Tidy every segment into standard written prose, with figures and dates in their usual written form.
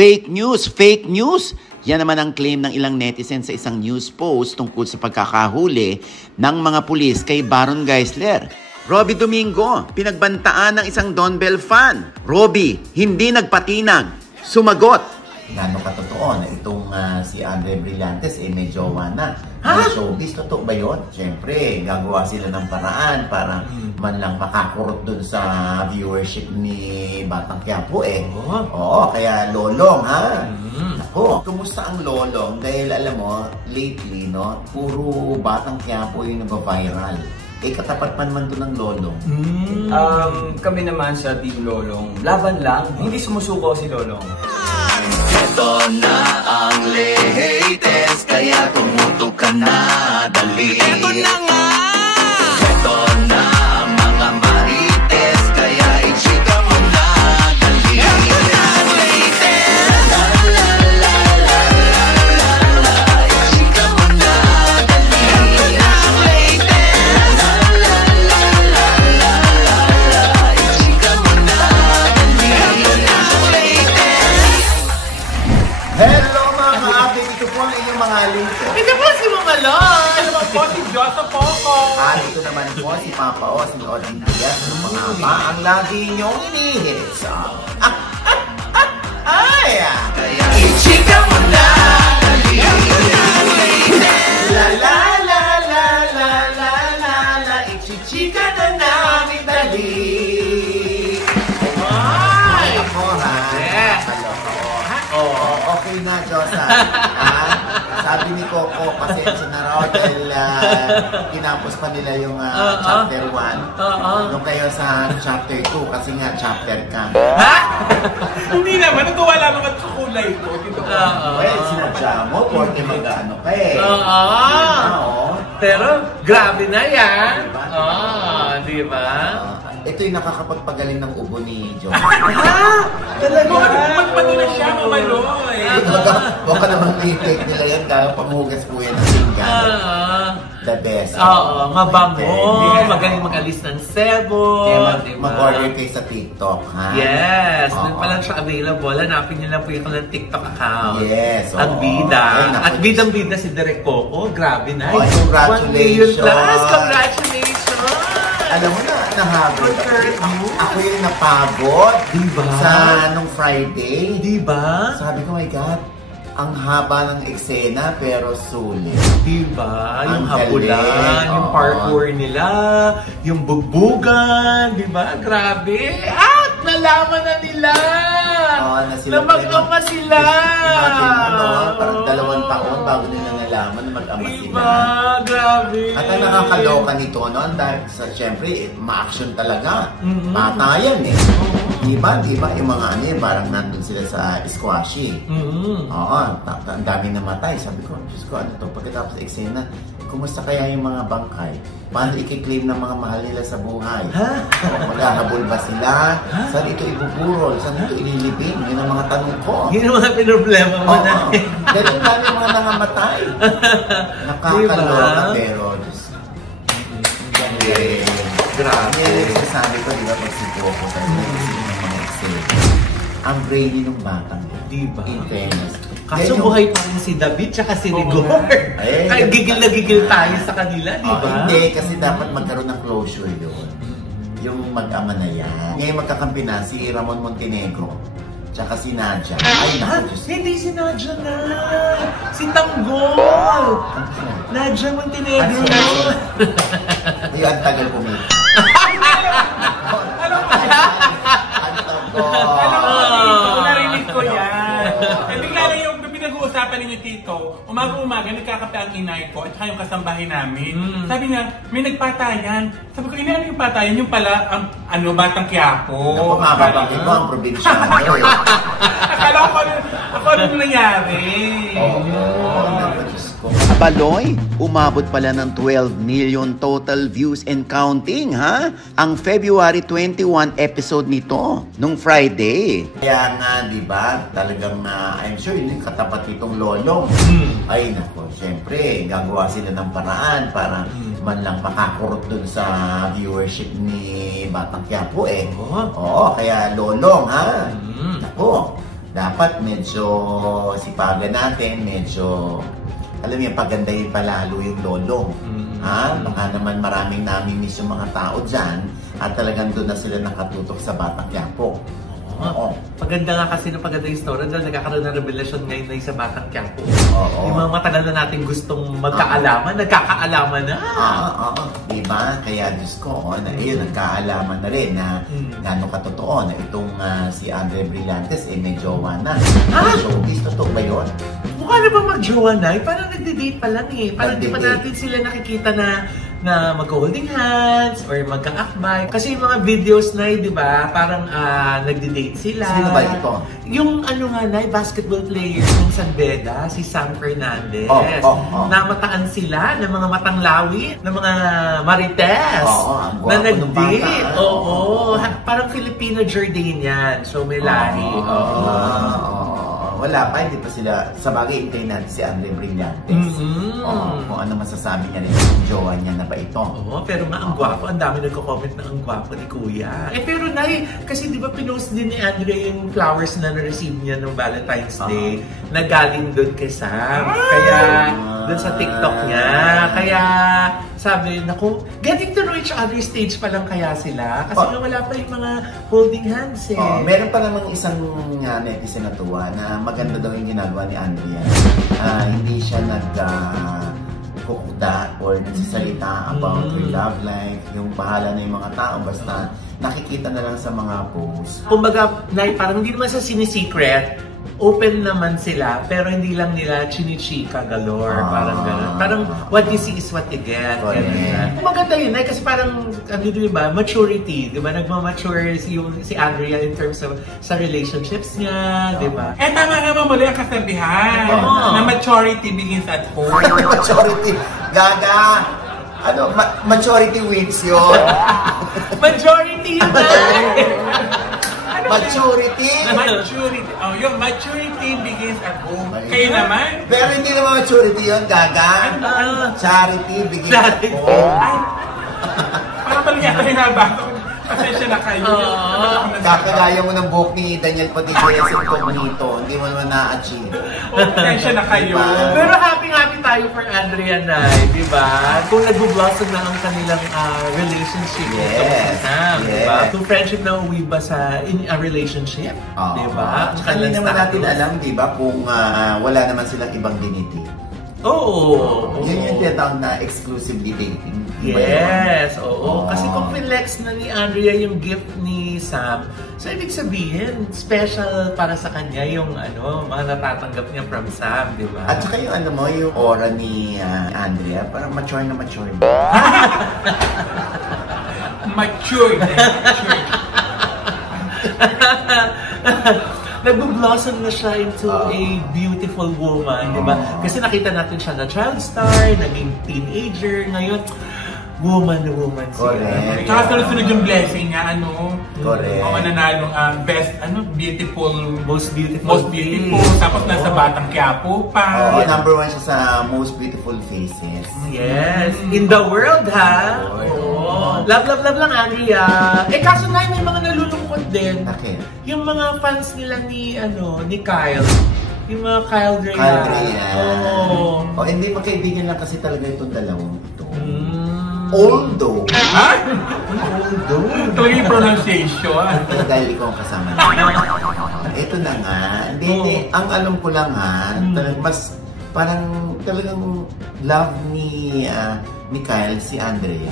Fake news! Fake news! Yan naman ang claim ng ilang netizens sa isang news post tungkol sa pagkakahuli ng mga pulis kay Baron Geisler. Robby Domingo, pinagbantaan ng isang Don Bell fan. Robby, hindi nagpatinag. Sumagot. Gano'ng katotoo na itong si Andre Brillantes may jowa na. Ang showbiz, totoo ba yun? Siyempre, gagawa sila ng paraan para man lang makakurot dun sa viewership ni Batang Quiapo Oo, kaya Lolong ha? Ako, kumusta ang Lolong? Dahil alam mo, lately, no, puro Batang Quiapo yung nag-viral. Katapat man doon ng Lolong. Kami naman sa Team Lolong, laban lang, hindi sumusuko si Lolong. Ito na ang latest, kaya tumutok ka na, dali. Ito na nga! Ito na ang mga marites, kaya i-chika mo na, dali. Ito na ang latest! La la la la la la, i-chika mo na, dali. Ito na ang latest! La la la la la la, i-chika mo na, dali. Ito na ang latest! Hello mga ka-update! Ito po ang inyong mga lingko. Ito po si Mama Lon! Ito naman po si Josa Poco! Ito naman po si Papa O, si Odin Diaz, ng mga ama ang lagi niyong inihirit sa... Kaya i-chika mo na, dali. La la la la la la la la, ichichika na namin dali. Ay! Ako ha? Okay na, Josa. Sabi ni Coco, pasensya na raw dahil kinapos pa nila yung chapter 1. Nung kayo sa chapter 2 kasi nga chapter ka. Ha? Hindi naman, natuwa lang naman sa kulay ko. Well, sinadya mo, porque mag-ano ka Pero, grabe na yan. Di ba? Ito yung nakakapagpagaling ng ubo ni John. Talaga? Magpano na siya, Mama Loy. Baka naman i-take nila yan kaya panghugas po yan ng singgan. The best. Oo, mabango. Magaling mag-alis ng sebo. Mag-order kayo sa TikTok, ha? Yes. Doon pa lang siya available. Hanapin niyo lang po yung kanilang TikTok account. Yes. Ang bida. At bidang-bida si Direk Coco. Grabe na. Congratulations. 1 million plus. Congratulations. Alam mo na, nahabol. Ako yung napagod. Diba? Sa nung Friday. Diba? Sabi ko, my God, ang haba ng eksena pero sulit. Diba? Yung Ang habulan, galing. yung parkour nila, yung bugbugan, diba? Grabe! At nalaman na nila! Na mag-ama sila! Imagine mo, no? Parang 2 taon bago nila nalaman na mag-ama sila. Diba? Grabe! At ang nakakaloka nito, no? Dahil sa, syempre, ma-action talaga. Patayan Diba? Yung mga parang nandun sila sa squashy. Oo, ang dami namatay. Sabi ko, Diyos ko, ano to? Pagkatapos sa eksena, kumusta kaya yung mga bangkay? Paano i-claim ng mga mahal nila sa buhay? Maghahabol ba sila? Saan ito ibuburol? Saan ito ililibing? Yun ang mga tanong ko. Yun ang mga pinoblema mo na. Dahil ang dami mga nangamatay. Nakakaloka, pero Diyos ko. Grabe. Sabi ko, di ba, pag sipo ko tayo, mga excel. Ang brainy ng batang yun. Diba? In fairness. Kaso buhay pa rin si David tsaka si Rigor. Kaya gigil na gigil tayo sa kanila, di ba? Hindi, kasi dapat magkaroon ng closure yun. Yung mag-ama na yan. Ngayon magkakampi na si Ramon Montenegro. Tsaka si Nadia. Ay, naku, Diyos. Hindi si Nadia na. Si Tanggol. Nadia Montenegro. Ay, ang tagal pumili. Narinig ko yan. Hindi nga lang yung pinag-uusapan ninyo, Tito, umaga-umaga nagkakape ang inay ko at saka yung kasambahay namin. Sabi niya, may nagpatayan. Sabi ko, ano yung patayan? Yung pala, ang Batang Quiapo. Naku, makabanggit mo ang probinsyano. Akala ko ano nangyari. Diyos ko. Baloy, umabot pala ng 12 million total views and counting, ha? Ang February 21 episode nito, nung Friday. Kaya nga, di ba, talagang I'm sure yun yung katapat nitong Lolong. Ay, nako, syempre, gagawa sila ng paraan para man lang makakurot dun sa viewership ni Batang Quiapo Oo, kaya Lolong, ha? Nako, dapat medyo sipagan natin, medyo, alam niyo, pagandahin palalo yung lolo. Baka naman maraming namimiss yung mga tao dyan at talagang doon na sila nakatutok sa Batang Quiapo. Oo. Maganda nga kasi na paganda yung story dahil nagkakaroon ng revelasyon ngayon na sa Batang Quiapo. Oo. Yung mga matagal na natin gustong magkaalaman, nagkakaalaman na. Oo. Diba? Kaya Diyos ko, yun, nagkaalaman na rin na gano'ng katotoo na itong si Andre Brillantes may jowa na. Showbiz, totoo ba yun? Mukha na ba mag-jowa na? Parang nagde-date pa lang eh. Parang di pa natin sila nakikita na mag-holding hands or magka-akbay. Kasi yung mga videos na di ba, parang nagde-date sila. Sino ba ito? Yung basketball player ng San Beda, si Sam Fernandez. Namataan sila ng mga matanglawi, ng mga marites. Na nag-date. Parang Filipino-Jordanian. So may lahi. Wala pa, hindi pa sila, sa bagay, hintayin natin si Andre Brillantes. Kung ano masasabi niya rin, yung jowa niya na ba ito? Oo, pero nga ang gwapo, ang dami nagko-comment na ang gwapo ni Kuya. Pero Nay, kasi di ba pinost din ni Andre yung flowers na na-receive niya nung Valentine's Day na galing doon kay Sam. Kaya, doon sa TikTok niya. Kaya, sabi, naku, getting to know each other stage pa lang kaya sila. Kasi nga wala pa yung mga holding hands eh. Meron pa namang isang netizen na tuwa na maganda daw yung ginagawa ni Andrea. Hindi siya nagkukuda or nagsasalita about her love life. Yung bahala na yung mga tao. Basta nakikita na lang sa mga posts. Kumbaga, parang hindi naman sa sinisecret. Open naman sila, pero hindi lang nila chinichika galore. Parang gano'n. Parang what you see is what you get. Maganda yun, kasi parang, di ba, maturity. Di ba? Nagmamature si Andrea in terms of sa relationships niya. Di ba? Tama nga muli ang kasabihan na maturity begins at home. Maturity. Gaga. Maturity wins yun. Majority yun na! Maturity? Yung maturity begins at home. Kayo naman? Pero hindi naman maturity yun, Gaga. Charity begins at home. Parang mali yata hinaba. Pasensya na kayo. Kakagaya mo ng buhok ni Daniel Padilla sa Incognito. Hindi mo naman na-achieve. Pasensya na kayo. Pero happy tayo for Andrea na, di ba? Kung nag-blossom na ang kanilang relationship. Di ba? Kung friendship na uwi ba in a relationship? Di ba? Hindi naman natin alam, di ba? Kung wala naman silang ibang diniti. Yun yung tinatawag na exclusively dating. Yes, Kasi kung flex na ni Andrea yung gift ni Sam, so ibig sabihin, special para sa kanya yung mga natatanggap niya from Sam, di ba? At saka yung yung aura ni Andrea, parang mature na mature. Mature. Nag-blossom na siya into a beautiful woman, di ba? Kasi nakita natin siya na child star, naging teenager, ngayon, woman na woman siya. Correct. Tsaka sunod-sunod yung blessing nga, Correct. nanalo best, beautiful, most beautiful. Tapos nasa Batang Quiapo pa. Number 1 siya sa most beautiful faces. Yes, in the world, ha? Love lang, Andrea. Kaso na, may mga nalulungkot din. Bakit? Yung mga fans nila ni Kyle. Yung mga Kyle Drea. Hindi magkaibigan lang kasi talaga itong dalawang ito. Although. Ito yung pronunciation. Dahil ikaw ang kasama niya. Ito na nga. Hindi, ang alam ko lang mas parang talagang love ni Kyle si Andrea.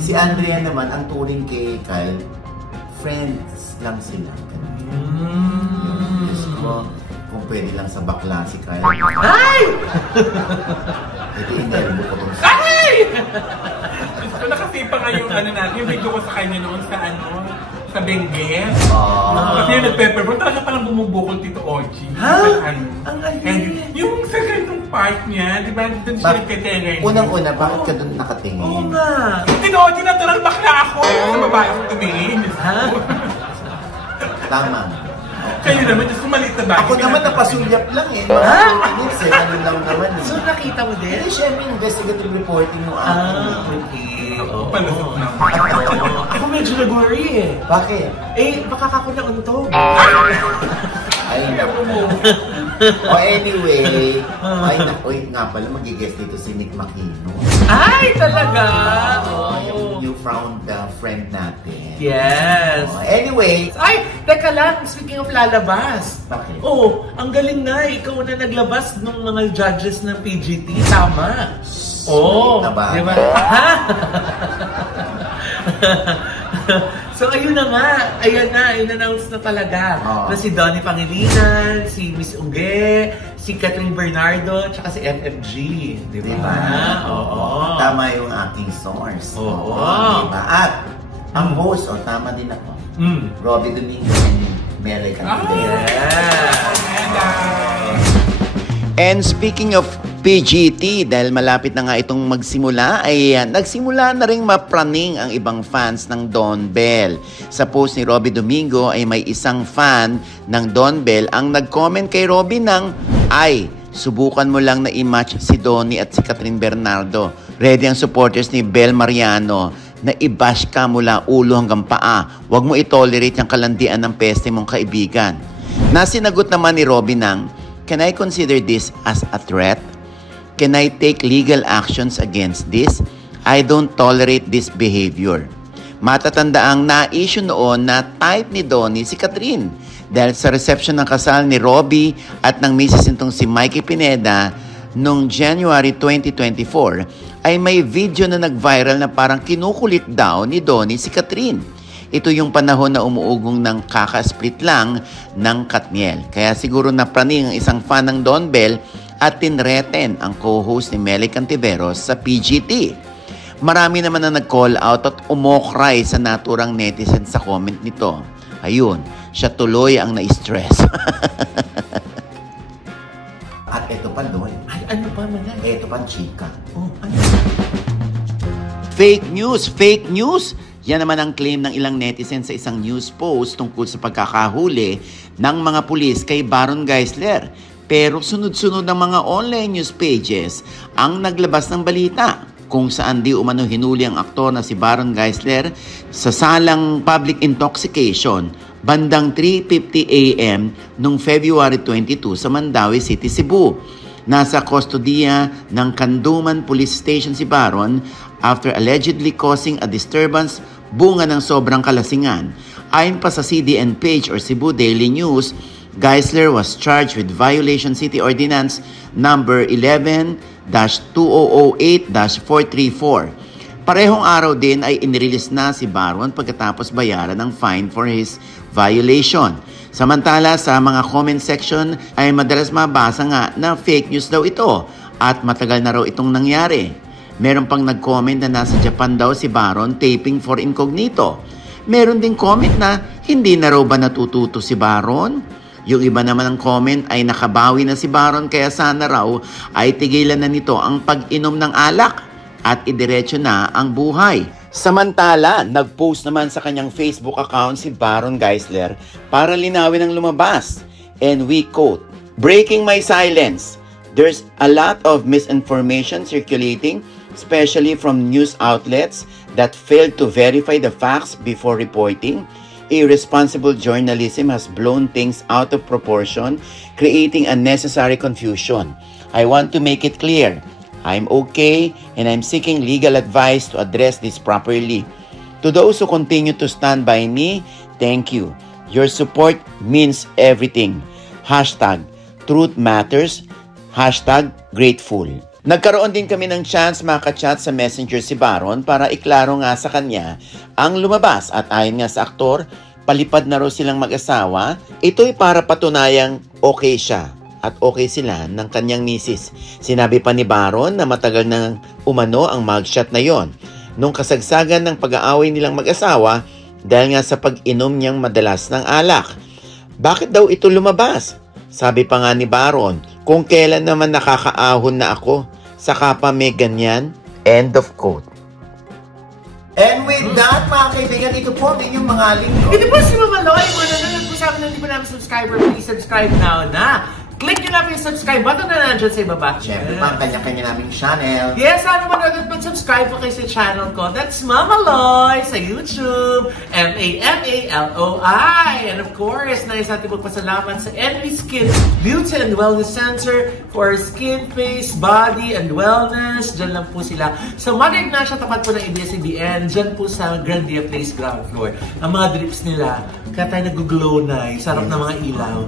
Si Andrea naman, ang turing kay Kyle, friends lang sila. Diyos ko, kung pwede lang sa bakla si Kyle. Ay! Ito inerbo ko itong Diyos ko, nakasipa nga yung yung video ko sa kanya noon sa Benguet. Kasi yung nag-pepperboard, talaga palang bumubukol Tito Oji. Ang alin. Yung sa ganitong part niya, di ba? Doon siya nagkatengay. Unang-una, bakit ka doon nakatingin? Oo nga. Tito Oji, natural bakla ako. Sa babae kong tumingin. Tama. Kayo naman, just maliit na bagay. Ako naman napasulyap lang eh. Mga 30 minutes eh. Ganun lang naman eh. So, nakita mo din? Hindi, syempre investigative reporting yung Okay. Oo. Palusot na. Ako medyo nag-worry eh. Bakit? Baka ako na untog. Ay, naku mo. Anyway, ay naku, nga pala, mag-guest dito si Nick Makino. Ay, talaga? Yung newfound friend natin. Yes. Anyway, Ay, teka lang. Speaking of lalabas. Bakit? Oh, ang galing na. Ikaw na naglabas ng mga judges ng PGT. Tama. Oh, na ba? Diba? Ha? So, ayun na nga. Ayan na. In-announce na talaga. Na si Donnie Pangilinan, si Miss Uge, si Catherine Bernardo, tsaka si FFG. Diba? Oo. Tama yung aking source. Oo. Diba? At, ang host, tama din ako. Robbie Domingo and Mele Cantidero. And speaking of PGT, dahil malapit na nga itong magsimula, ay nagsimula na rin mapraning ang ibang fans ng Don Bell. Sa post ni Robbie Domingo ay may isang fan ng Don Bell ang nag-comment kay Robbie ng, ay, subukan mo lang na i-match si Donnie at si Catherine Bernardo. Ready ang supporters ni Bel Mariano na i-bash ka mula ulo hanggang paa. Huwag mo i-tolerate ang kalandian ng peste mong kaibigan. Nasinagot naman ni Robbie ng, can I consider this as a threat? Can I take legal actions against this? I don't tolerate this behavior. Matatandaang na-issue noon na type ni Donnie si Catherine dahil sa reception ng kasal ni Robbie at ng misis nitong si Mikey Pineda noong January 2024 ay may video na nag-viral na parang kinukulit daw ni Donnie si Catherine. Ito yung panahon na umuugong ng kaka-split lang ng Katniel. Kaya siguro napraning ang isang fan ng Don Bell at tinreten ang co-host ni Mele Cantiveros sa PGT. Marami naman na nag-call out at umokray sa naturang netizen sa comment nito. Ayun, siya tuloy ang na-stress. At ito pa doon. Ay, ano pa man yan? Ito pa chika. Oh, ano? Fake news! Fake news! Yan naman ang claim ng ilang netizen sa isang news post tungkol sa pagkakahuli ng mga pulis kay Baron Geisler. Pero sunod-sunod ng mga online news pages ang naglabas ng balita kung saan di umano hinuli ang aktor na si Baron Geisler sa salang public intoxication bandang 3:50 AM noong February 22 sa Mandaue City, Cebu. Nasa kustodiya ng Kanduman Police Station si Baron after allegedly causing a disturbance bunga ng sobrang kalasingan. Ayon pa sa CDN page or Cebu Daily News, Geisler was charged with violation City Ordinance number 11-2008-434. Parehong araw din ay inirelease na si Baron pagkatapos bayaran ng fine for his violation. Samantala sa mga comment section ay madalas mabasa nga na fake news daw ito at matagal na raw itong nangyari. Meron pang nag-comment na nasa Japan daw si Baron taping for incognito. Meron ding comment na hindi na raw ba natututo si Baron? Yung iba naman ng comment ay nakabawi na si Baron kaya sana raw ay tigilan na nito ang pag-inom ng alak at idiretso na ang buhay. Samantala, nag-post naman sa kanyang Facebook account si Baron Geisler para linawin ang lumabas. And we quote, "Breaking my silence. There's a lot of misinformation circulating, especially from news outlets that failed to verify the facts before reporting. Irresponsible journalism has blown things out of proportion, creating unnecessary confusion. I want to make it clear, I'm okay and I'm seeking legal advice to address this properly. To those who continue to stand by me, thank you. Your support means everything. #Truth Matters. #Grateful." Nagkaroon din kami ng chance makachat sa messenger si Baron para iklaro nga sa kanya ang lumabas at ayon nga sa aktor, palipad na raw silang mag-asawa. Ito'y para patunayang okay siya at okay sila ng kanyang misis. Sinabi pa ni Baron na matagal nang umano ang mugshot na yon nung kasagsagan ng pag-aaway nilang mag-asawa dahil nga sa pag-inom niyang madalas ng alak. Bakit daw ito lumabas? Sabi pa nga ni Baron, kung kailan naman nakakaahon na ako, saka pa may ganyan. End of quote. And with that, mga kaibigan, ito po ang inyong mga lingkod. Ito po si Mama Loy. Muna na sa amin na hindi pa namin subscriber, please subscribe now na. Click nyo na po yung subscribe button na nandyan sa ibaba. Siyempre pa, ang kanya-kanya naming channel. Yes, sana manood at mag-subscribe po kayo sa channel ko. That's Mama Loy sa YouTube. MAMALOI. And of course, nais natin magpasalamat sa Envy Skin Beauty and Wellness Center for skin, face, body, and wellness. Diyan lang po sila. Sa Mother Ignacia, tapat po ng ABS-CBN. Diyan po sa Grandia Place ground floor. Ang mga drips nila, kaya tayo nag-glow na. Sarap na mga ilaw.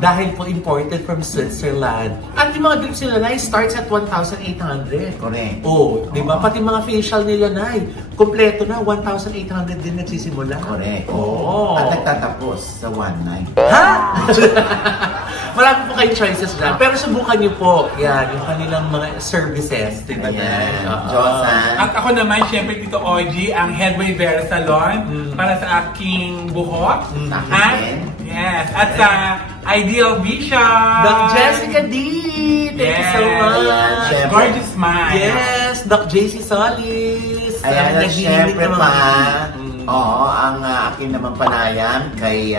Dahil po imported from Switzerland. At yung mga drips nila, starts at 1,800. Correct. Oh, di ba? Pati mga facial nila, Nay, kompleto na, 1,800 din nagsisimula. Correct. Oo. At nagtatapos sa 1,900. Ha? Marami po kayong choices dyan. Pero subukan niyo po, yan, yung kanilang mga services. Di ba, Nay? Ayan. Josan. At ako naman, syempre dito OG, ang Headway Vera Salon para sa aking buhok. At, yes, at sa Ideal Vision. Doc Jessica D! Thank you so much! Ayan, Gorgeous smile. Yes! Doc JC Solis! Ayan, at syempre pa, Mm. oo, ang akin naman panayam kay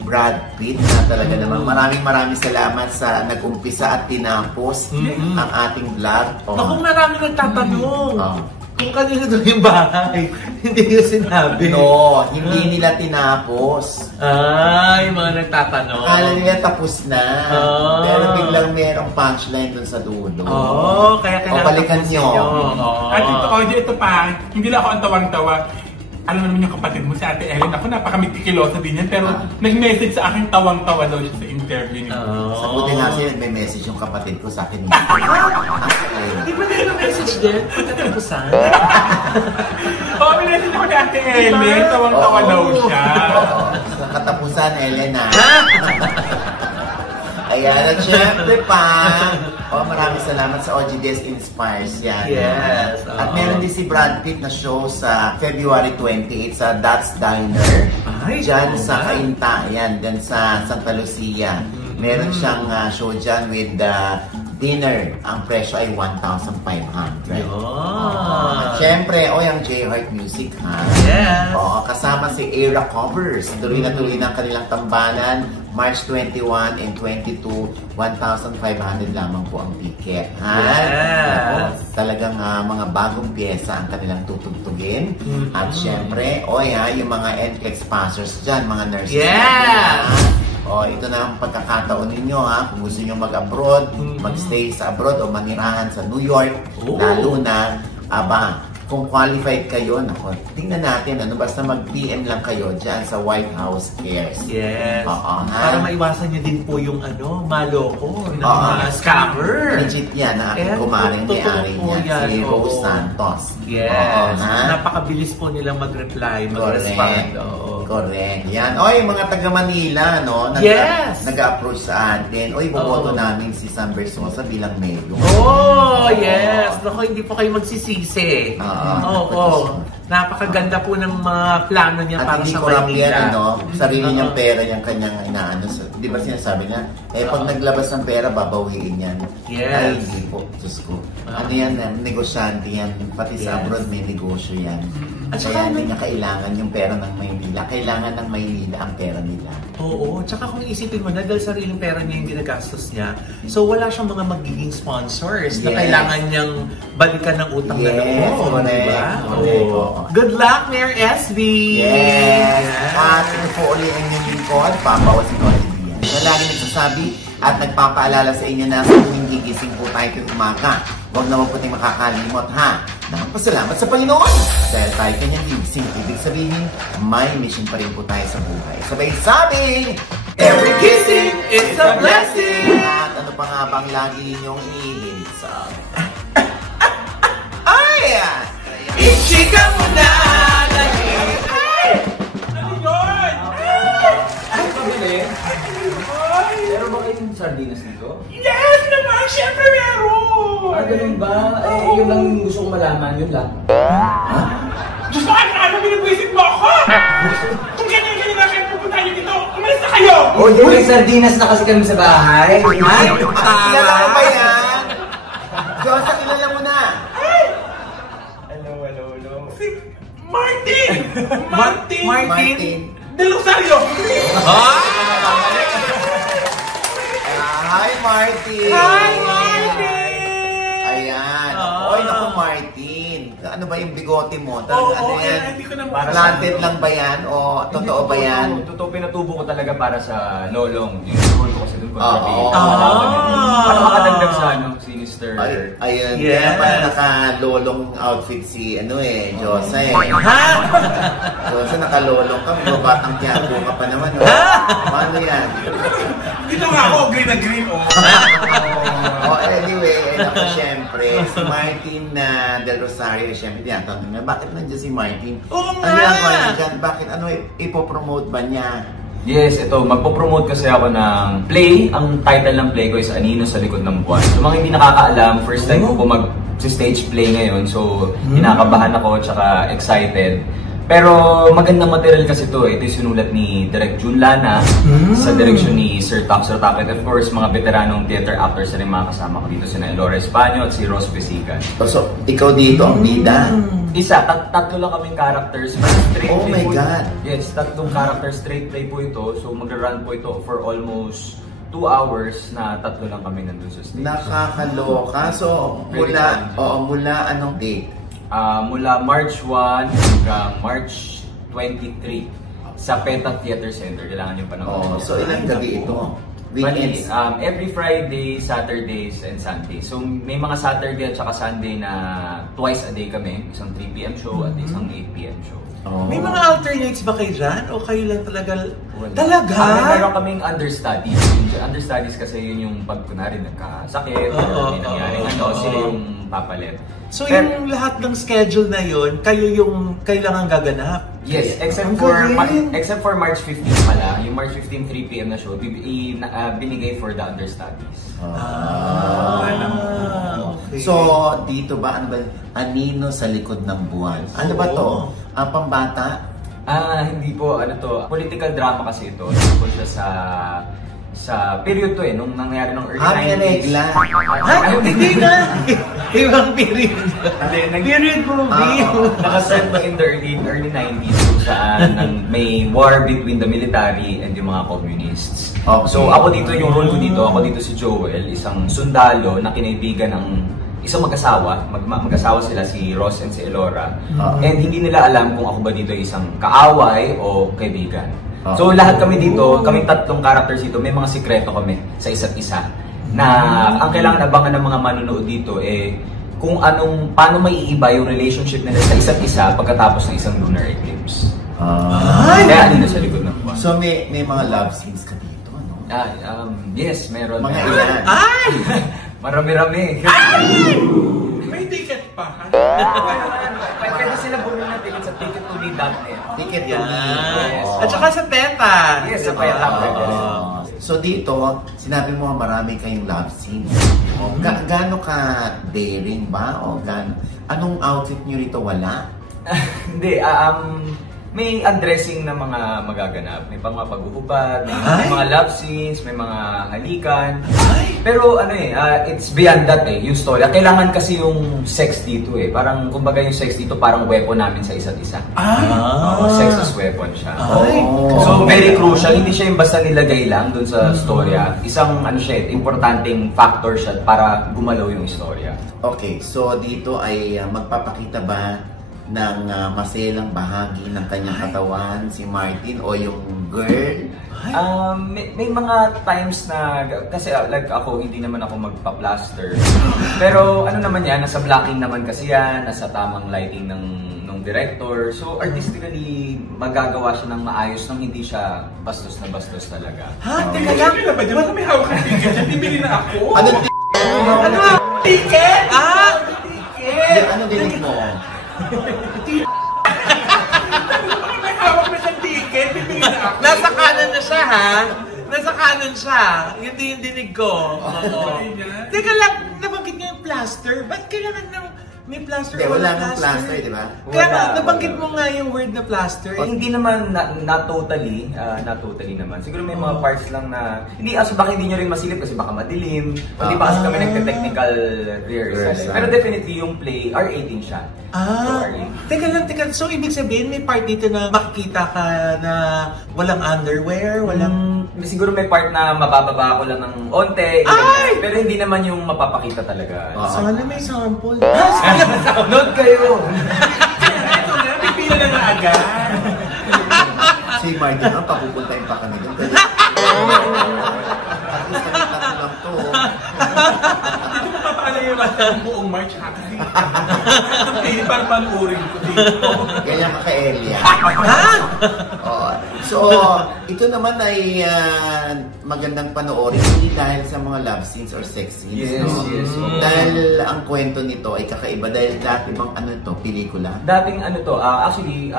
Brad Pitt na talaga naman maraming salamat sa nag-umpisa at tinapos ang ating vlog. Ako marami nagtatanong. Oo. Kung kanino doon yung bahay, hindi nyo sinabi. No, hindi nila tinapos. Ay, mga nagtatanong. Akala nila tapos na. Oh. Pero biglang merong punchline dun sa dulo. Oo, kaya kailangan balikan tapusin nyo. Oo. At ito, OG, ito pa, hindi lang ako ang tawang-tawa. Alam naman yung kapatid mo si Ate Ellen. Ako napaka-meticulosa din yan. Pero nag-message sa akin tawang-tawa daw siya sa interview niya. Sa buti nga siya, may message yung kapatid ko sa akin. Di ba nila message din? Katapusan? Oo, minessage ako ni Ate Ellen. Tawang-tawa daw siya. Sa katapusan, Elena. Ayan, at syempre pa, maraming salamat sa OGDS Inspires yan. Yes. At meron din si Brad Pitt na show sa February 28 sa That's Diner. Ay, Diyan oo sa nga. Cainta, yan, dyan sa Santa Lucia. Meron siyang show dyan with dinner. Ang presyo ay 1,500. Yun. Siyempre, ang J-Heart Music, ha? Yes. Oo, kasama si Era Covers. Tuloy na tuloy ng kanilang tambalan. March 21 and 22, 1,500 lamang po ang ticket. Ha? Yes. Ako, talagang mga bagong pyesa ang kanilang tutugtugin. At syempre, yung mga NCLEX sponsors dyan, mga nurses. Yes. Ito na ang pagkakataon ninyo, ha? Kung gusto nyo mag-abroad, magstay sa abroad o manirahan sa New York, lalo na, kung qualified kayo, tingnan natin, basta mag-PM lang kayo dyan sa White House Cares. Yes. Oo, ha? Para maiwasan niyo din po yung maloko ng mga scammer. Legit yan, na aking Eh, kumaring totoo may-ari po niya, yan, si oo. Rose Santos. Yes. Oo, ha? Napakabilis po nilang mag-reply, mag-respond. Oo. Correct. Yan. Mga taga Manila, no? Yes. Nag-approach sa atin. Boboto namin si Sam Bersosa bilang mayor. Oh, yes. Naku, hindi po kayo magsisisi. Oo. Napakaganda po ng mga plano niya At para hindi sa corrupt Manila. yan, sarili niyang pera yung kanyang inaano. Di ba sinasabi niya, pag naglabas ng pera, babawiin yan. Yes. Ay, hindi po. Diyos ko. Ano yan, negosyante yan. Pati sa abroad may negosyo yan. At Kaya saka hindi niya kailangan yung pera ng Maynila. Kailangan ng Maynila ang pera nila. Oo. Tsaka kung isipin mo na, dahil sariling pera niya yung ginagastos niya, so wala siyang mga magiging sponsors na Yes. kailangan niyang balikan ng utang na loob. Correct. Diba? Correct. Oo. Good luck, Mayor SB! Yes! At ito po ulit ang inyong lingkod, Papa o si Connie Diaz. Na lagi nagsasabi at nagpapaalala sa inyo na sa tuwing gigising po tayo tuwing umaga. Huwag naman po tayong makakalimot, ha? Nagpasalamat sa Panginoon! Dahil tayo kanyang gigising, ibig sabihin, may mission pa rin po tayo sa buhay. Sabay sabi, every kissing is a blessing! At ano pa nga bang lagi ninyong inihilig sa... Ay! Ichika mo na! Ano yun? Ay, pabili. Pero ba kayong sardinas nito? Yes naman! Siyempre meron! Ganun ba? Yun lang gusto kong malaman, yun lang. Diyos ko, ano binibwisit mo ako? Kung ganyan-ganyan na kayo pupunta niyo dito, umalis na kayo! May sardinas na kasi kami sa bahay. Ay, Kilala mo ba yan? Diyos, kilala mo na! Hello. Si Martin! Martin! Martin. Del Rosario! Hi, Martin! Hi, Martin! Ayan. Oy, naku, Martin. Ano ba yung bigote mo? Oo, Ano yan? hindi ko na Planted lang ba yan? O totoo ba yan? Totoo, pinatubo ko talaga para sa lolong. Yung role ko kasi doon Oo. Para makadagdag sa sinister. Ayun. Yes. Kaya pala naka-lolong outfit si, Josa eh. Ha? Josa, naka-lolong ka. May batang tiyago ka pa naman. Paano yan? Dito nga ako, green na green, Anyway, ako syempre, si Martin Del Rosario, syempre, tinatanong nga, bakit nandiyan si Martin? Oo nga! Ano ginagawa niya dyan? Bakit ipopromote ba niya? Yes, ito, magpo-promote kasi ako ng play. Ang title ng play ko is Anino sa Likod ng Buwan. So mga hindi nakakaalam, first time ko po mag-stage play ngayon. So, kinakabahan ako, tsaka excited. Pero magandang material kasi ito. Ito yung sinulat ni Direk Jun Lana sa direksyon ni Sir Tapsir Tapet. Of course, mga veteranong theater actors na rin mga kasama ko dito. Sina Elora Espanyo at si Ros Pesican. So, ikaw dito ang bida? Isa, tatlo lang kaming characters. Straight Oh play my po. God! Yes, tatlong characters, straight play po ito. So magra-run po ito for almost 2 hours na tatlo lang kami nandun sa stage. Nakakaloka. So, mula anong date? Mula March 1 hanggang March 23 sa Peta Theater Center. Kailangan yung panahon. So, ilang gabi ito? Bali, Weekends? every Friday, Saturdays, and Sundays. So may mga Saturday at saka Sunday na twice a day kami. Isang 3 p.m. show at isang 8 p.m. show. May mga alternates ba kayo dyan? O kayo lang talaga? Wala. Talaga? Meron kaming understudies. Understudies kasi yun yung pag kunwari nagkasakit or may nangyaring sila yung papalit. So yung lahat ng schedule na yun, kayo yung kailangan gaganap? Yes, except for March 15 pala. Yung March 15, 3 p.m. na show, binigay for the understudies. Okay. So, dito ba, Anino sa Likod ng Buwan? Ano ba to? Pambata? Hindi po, political drama kasi ito. Tungkol siya sa period to nung nangyari ng early 90s. May regla. Hindi na! Ibang period. Period movie. Nakaset ba in the early 90s kung saan may war between the military and yung mga communists. Okay. So ako dito, yung role ko dito, ako dito si Joel, isang sundalo na kinaibigan ng isang mag-asawa. Mag-asawa sila, si Ross and si Elora. And hindi nila alam kung ako ba dito isang kaaway o kaibigan. So lahat kami dito, kaming tatlong characters dito, may mga sikreto kami sa isa't isa. Na ang kailangan abangan ng mga manonood dito kung paano maiiba yung relationship nila sa isa't isa pagkatapos ng isang lunar eclipse. Kaya Anino sa Likod ng Buwan. So may mga love scenes ka dito, ano? Yes, meron. Mga ilan? Ay! Marami-rami. May ticket pa. Pwede sila bumili ng ticket sa ticket2me.net. Ticket Yan. Yes. At saka sa Peta. Yes, sa Peta. So dito, sinabi mo marami kayong love scenes. Gaano ka daring ba? Anong outfit nyo rito? Wala? Hindi, may undressing na mga magaganap. May mga pag-uubad, may mga love scenes, may mga halikan. Pero it's beyond that yung story. Kailangan kasi yung sex dito Parang, kumbaga yung sex dito parang weapon namin sa isa't isa. Sex as weapon siya. So, very crucial. Hindi siya yung basta nilagay lang dun sa storya. Isang, importanteng factor siya para gumalaw yung istorya. Okay, so dito ay magpapakita ba ng maselang bahagi ng kanyang katawan si Martin o yung girl? May mga times na, kasi like ako, hindi naman ako magpa-plaster. Pero naman yan, nasa blocking naman kasi yan, nasa tamang lighting ng director. So artistically, magagawa siya ng maayos nang hindi siya bastos na bastos talaga. Teka lang, pwede mo kami hawak ng ticket. Bibili na ako. Ano Ticket? Ticket! Ano dinig mo? May hawak na siyang ticket. Bibili na ako. Nasa kanan na siya, ha? Nasa kanan siya. Yun din yung dinig ko. Oo. Teka lang, nabanggit niya yung plaster. Ba't kailangan ng May plaster Hindi, o wala walang nang plaster, di ba? Kaya Wala, nabanggit wala. mo nga yung word na plaster. Hindi naman not totally naman. Siguro may mga parts lang na hindi baka hindi nyo rin masilip kasi baka madilim. Hindi pa kasi kami nagte-technical rehearsal. Pero definitely yung play R18 siya. So, R18. Teka. So, ibig sabihin, may part dito na makikita ka na walang underwear, walang... Siguro may part na mabababa ko lang ng onte. Ay! Pero hindi naman yung mapapakita talaga. Sana may sample. Note kayo! Ito na, pipila na nga agad. Si Martin, papupuntahin pa kami doon. At least kami tatlo lang to. Dito mapapaalala yung buong March ha kasi hindi para panuorin ko dito. Ganyan ka Elia. So, ito naman ay magandang panoorin hindi dahil sa mga love scenes or sex scenes. Yes, no? yes. Dahil ang kwento nito ay kakaiba dahil dati bang pelikula? Dating actually,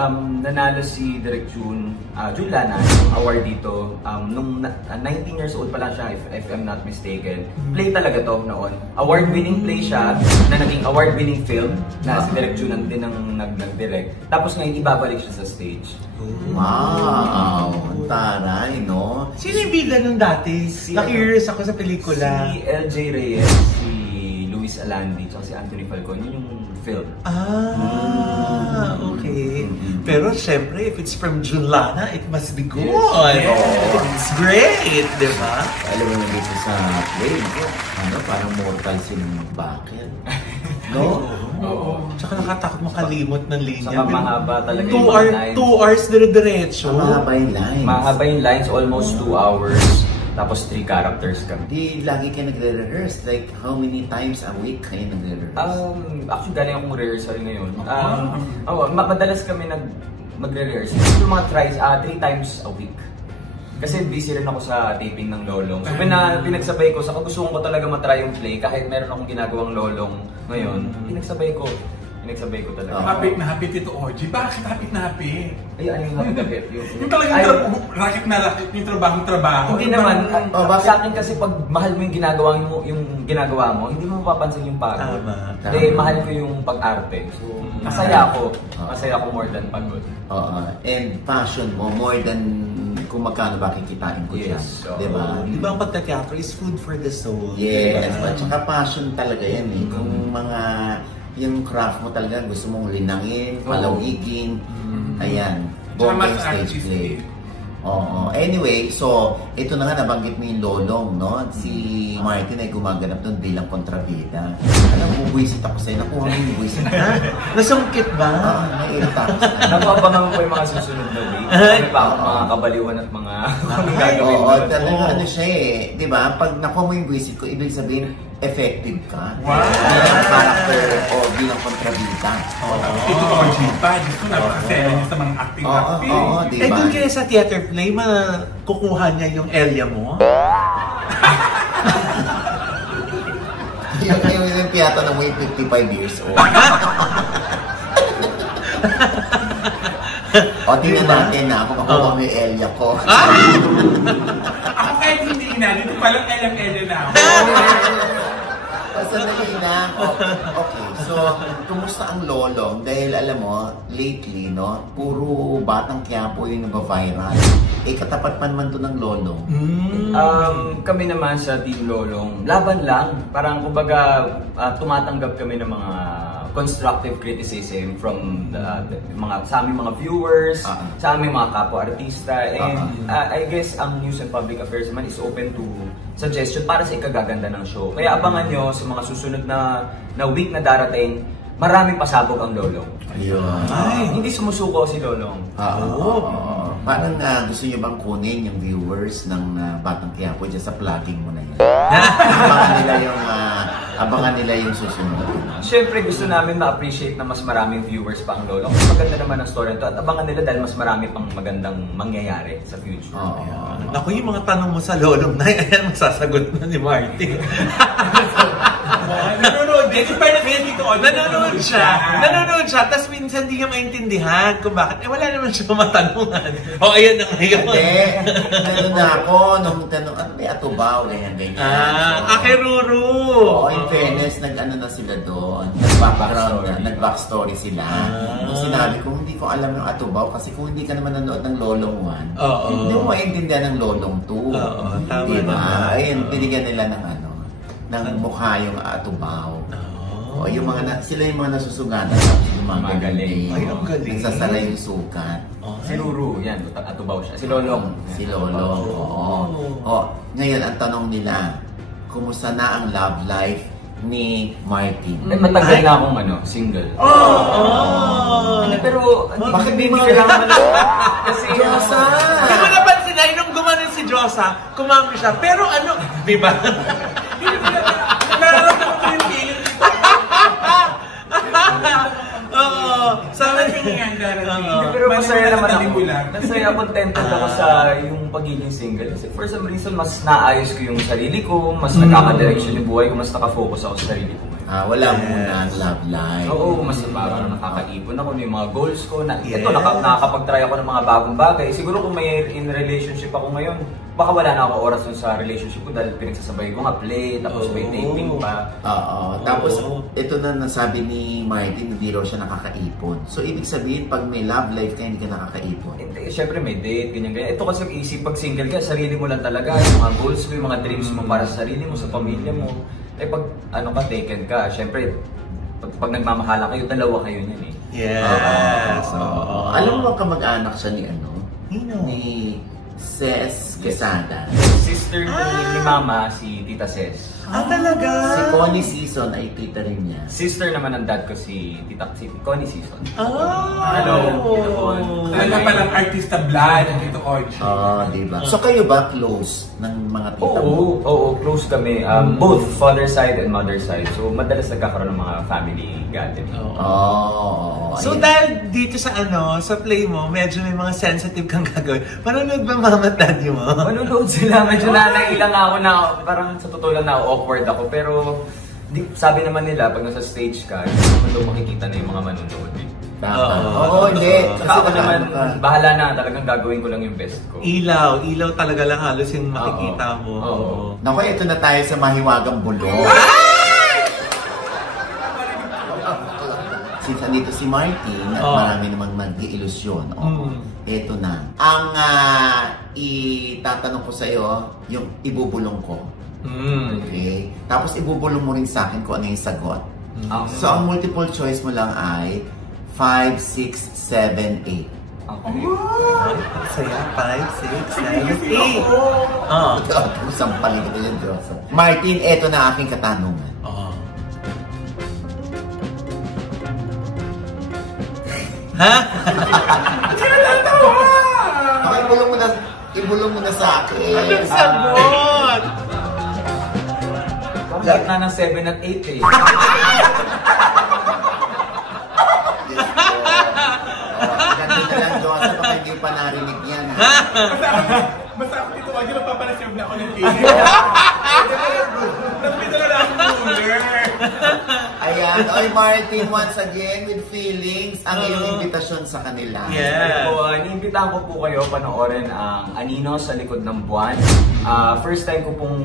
nanalo si Direk June Lana ng award dito. Nung 19 years old pa lang siya, if I'm not mistaken. Play talaga to noon. Award-winning play siya, na naging award-winning film, na si Direk June din ang nag-direct. Tapos ngayon, ibabalik siya sa stage. Wow! Taray, no? Sino yung bida nung dati? Na-curious ako sa pelikula. Si LJ Reyes, si Luis Alandi, tsaka si Anthony Falcon. Yun yung film. Okay. Pero syempre, if it's from Junlana, it must be good. Yes. It's great, di ba? Alam mo dito sa play, parang mortal silang mag-bakit. No? Oo. Tsaka nakatakot makalimot ng linya. Saka mahaba talaga yung mga lines. 2 hours dire-diretso. Mahaba yung lines. Mahaba yung lines, almost 2 hours. Tapos 3 characters kami. Di lagi kayo nagre-rehearse? Like, how many times a week kayo nagre-rehearse? Actually, galing akong rehearsal ngayon. Madalas kami magre-rehearse. Yung mga 3 times a week. Kasi busy rin ako sa taping ng Lolong. So, pinagsabay ko, saka gusto ko talaga matry yung play. Kahit meron akong ginagawang Lolong ngayon, pinagsabay ko talaga. Hapit na hapit ito, Oji. Bakit hapit na hapit? Ay, ano yung hapit? Yung talagang racket na racket, yung trabaho. Hindi naman. Sa akin kasi pag mahal mo yung ginagawa mo, hindi mo mapapansin yung pagod. Tama. Mahal ko yung pag-arte. So, masaya ako. Masaya ako more than pagod. And passion mo more than kung magkano ba kikitain ko dyan. Yes. Diba? Di ba ang pagka-teatro is food for the soul? Yes. Diba? At saka passion talaga yan eh. Kung yung craft mo talaga gusto mong linangin, palawigin. Ayan. Bonggang stage play. Anyway, so ito na nga nabanggit mo yung Lolong, no? Si Martin ay gumaganap doon bilang kontrabida. Alam mo, buwisit ako sa'yo. Nakuha mo yung buwisit. Nasungkit ba? Nairita ako sa'yo. Napapangan mo po yung mga susunod na week. Ano pa ako, mga kabaliwan at mga gagawin Oo, doon. talaga ano siya eh. Di ba? Pag nakuha mo yung buwisit ko, ibig sabihin, effective ka. Wow! Bilang character o bilang kontrabida. Ito Oji pa. Gusto na pakasela niya sa mga acting. Di Eh ba? doon kaya sa theater play, kukuha niya yung area mo? Yung tiyata na mo yung 55 years old. Tingnan natin na ako makuha mo yung area ko. Ako kahit hindi na, dito palang elang-ela na ako. Basta naging na. Okay, so, kumusta ang Lolong? Dahil alam mo, lately, no, puro Batang Quiapo yung nag-viral. Katapat pa naman to ng Lolong. Kami naman sa Team Lolong, laban lang. Parang kumbaga tumatanggap kami ng mga constructive criticism from sa aming mga viewers, sa aming mga kapwa-artista. And I guess ang News and Public Affairs naman is open to suggestion para sa ikagaganda ng show. Kaya abangan nyo sa mga susunod na week na darating, maraming pasabog ang Lolong. Ayun. Hindi sumusuko si Lolong. Parang gusto nyo bang kunin yung viewers ng Batang Quiapo dyan sa plugging mo na yan? Abangan nila yung susunod. Siyempre gusto namin ma-appreciate na mas maraming viewers pa ang Lolong. Maganda naman ang story ito at abangan nila dahil mas marami pang magandang mangyayari sa future. Naku, yung mga tanong mo sa Lolong na yan, masasagot na ni Martin. Nanonood Hindi, kasi parang kaya dito, Nanonood siya, tapos minsan hindi niya maintindihan kung bakit. Wala naman siya matanungan. Ayan na ngayon. Hindi, na ako, nung tanong, ano may atubaw, ganyan. Kay Ruru. Oo, in fairness, nag-ano na sila doon. Nag-backstory sila. Nung sinabi ko, hindi ko alam yung atubaw kasi kung hindi ka naman nanood ng Lolong 1, hindi mo maintindihan ng Lolong 2. Tama diba? naman. Ayun, binigyan nila ng mukha yung atubaw. Yung sila yung mga nasusugatan. Yung mga Magaling. Ay, ang galing. Nagsasara yung sukat. Si Ruru, yan, atubaw siya. Si Lolong. Si Lolong, oo. Ngayon, ang tanong nila, kumusta na ang love life ni Martin? Matagal na akong single. Pero, Bakit hindi may mga- kailangan kasi, Diyosa! Hindi mo napansin ay nung gumanon si Diyosa, kumami siya. Pero di ba? Nararamdaman ko yung feeling dito. Sabi Ganyan, darating. pero masaya naman ako. Manimulat. Masaya, contented ako sa yung pagiging single. Kasi for some reason, mas naayos ko yung sarili ko, mas nagkaka-direction yung buhay ko, mas nakafocus ako sa sarili ko. Wala muna ang love life. Oo, mas parang nakakaipon ako ng mga goals ko. Ito, nakakapag-try ako ng mga bagong bagay. Siguro kung may in relationship ako ngayon, baka wala na ako oras dun sa relationship ko dahil pinagsasabay ko nga play, tapos may dating pa. Tapos, ito na nasabi ni Martin, hindi raw siya nakakaipon. So, ibig sabihin, pag may love life ka, hindi ka nakakaipon. Siyempre may date, ganyan. Ito kasi isip pag single ka, sarili mo lang talaga. Yung mga goals mo, yung mga dreams mo para sa sarili mo, sa pamilya mo. Pag taken ka, siyempre, pag nagmamahala kayo, dalawa kayo niyan eh. Yes. Alam mo kamag-anak siya ni Nino? Ni Ces Quesada. Sister ni Mama, si Tita Ces. Talaga? Si Connie Season ay tita rin niya. Sister naman ng dad ko si Connie Season. Hello. Ano pa lang artista blood, dito Oji. Diba? So kayo ba close ng mga tita mo? Oo, close kami. Both father side and mother side. So madalas nagkakaroon ng mga family gathering. So dahil dito sa sa play mo, medyo may mga sensitive kang gagawin. Manonood ba mama at daddy mo? Manonood sila. Medyo nailang ako na parang sa totoo lang na awkward ako. Pero sabi naman nila, pag nasa stage ka, hindi naman daw makikita na yung mga manonood. Hindi. Saka ako naman, bahala na. Talagang gagawin ko lang yung best ko. Ilaw talaga lang halos yung makikita mo. Naku, ito na tayo sa mahiwagang bulong. Since andito si Martin at marami namang nag-iilusyon. Ito na. Ang itatanong ko sa'yo, yung ibubulong ko. Okay? Tapos ibubulong mo rin sa akin kung ano yung sagot. So, ang multiple choice mo lang ay 5, 6, 7, 8. Okay. Saya, 5, 6, 7, 8. Isang paligid yung Diyos. Martin, eto na aking katanungan. Ha? Okay, ibulong mo na sa akin. Anong sagot? Lahat na ng 7 at 8 eh. Ganun na lang, Diyos. Baka hindi pa narinig yan. Basta ako dito Oji, magpapareserve na ako ng ticket. Nagpito na lang ako cooler. Ayan. Oy, Martin, once again, with feelings, ang iyong imbitasyon sa kanila. Yeah. Iniimbitahan ko po kayo panoorin ang Anino sa Likod ng Buwan. First time ko pong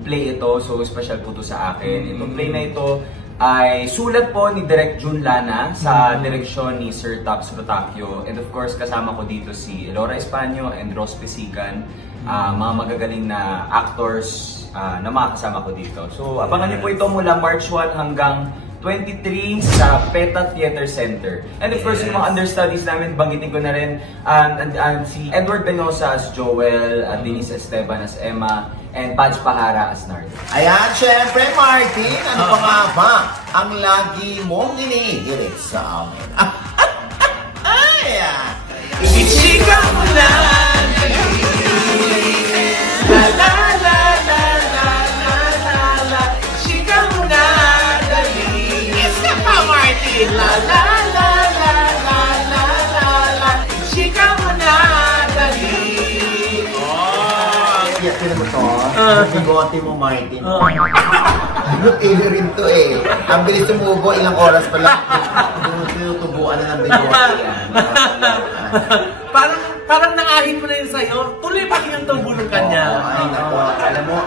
play ito, so special po to sa akin. Itong play na ito ay sulat po ni Direk Jun Lana sa direksyon ni Sir Taps Rotakio. And of course, kasama ko dito si Elora Espanyo and Ross Pesican. Mga magagaling na actors na makakasama ko dito. So, abangan niyo po ito mula March 1 hanggang 23 sa PETA Theater Center. And of course, yung mga understudies namin, banggitin ko na rin si Edward Benosa as Joel, Denise Esteban as Emma, and Paj Pahara as Nard. Ayan, syempre, Martin, ano pa nga ba ang lagi mong inihirit sa amin? Ayan! Ichika mo na! La la la la la la la la. Ichika mo na, dali. Isa pa, Martin! La la la la la la la la. Ichika mo na, dali. Kaya mo to, bigote mo, Martin. Tinutili rin to eh. Ang bilis tumubo, ilang oras pa lang. Tinutubuan na ng bigote yan. Parang naahit mo na yun sa'yo. Tuloy pa rin yung tubo ng kanya. Ay, nako. Alam mo,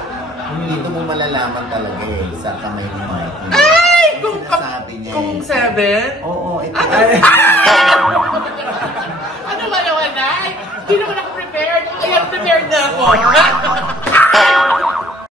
dito mo malalaman talaga eh, sa kamay ni Martin. Ay! Sinasabi niya Kung eh. 7? Oo, ito. Ano ba naman, Nay? Hindi naman ako prepared. Ayan, prepared na ako.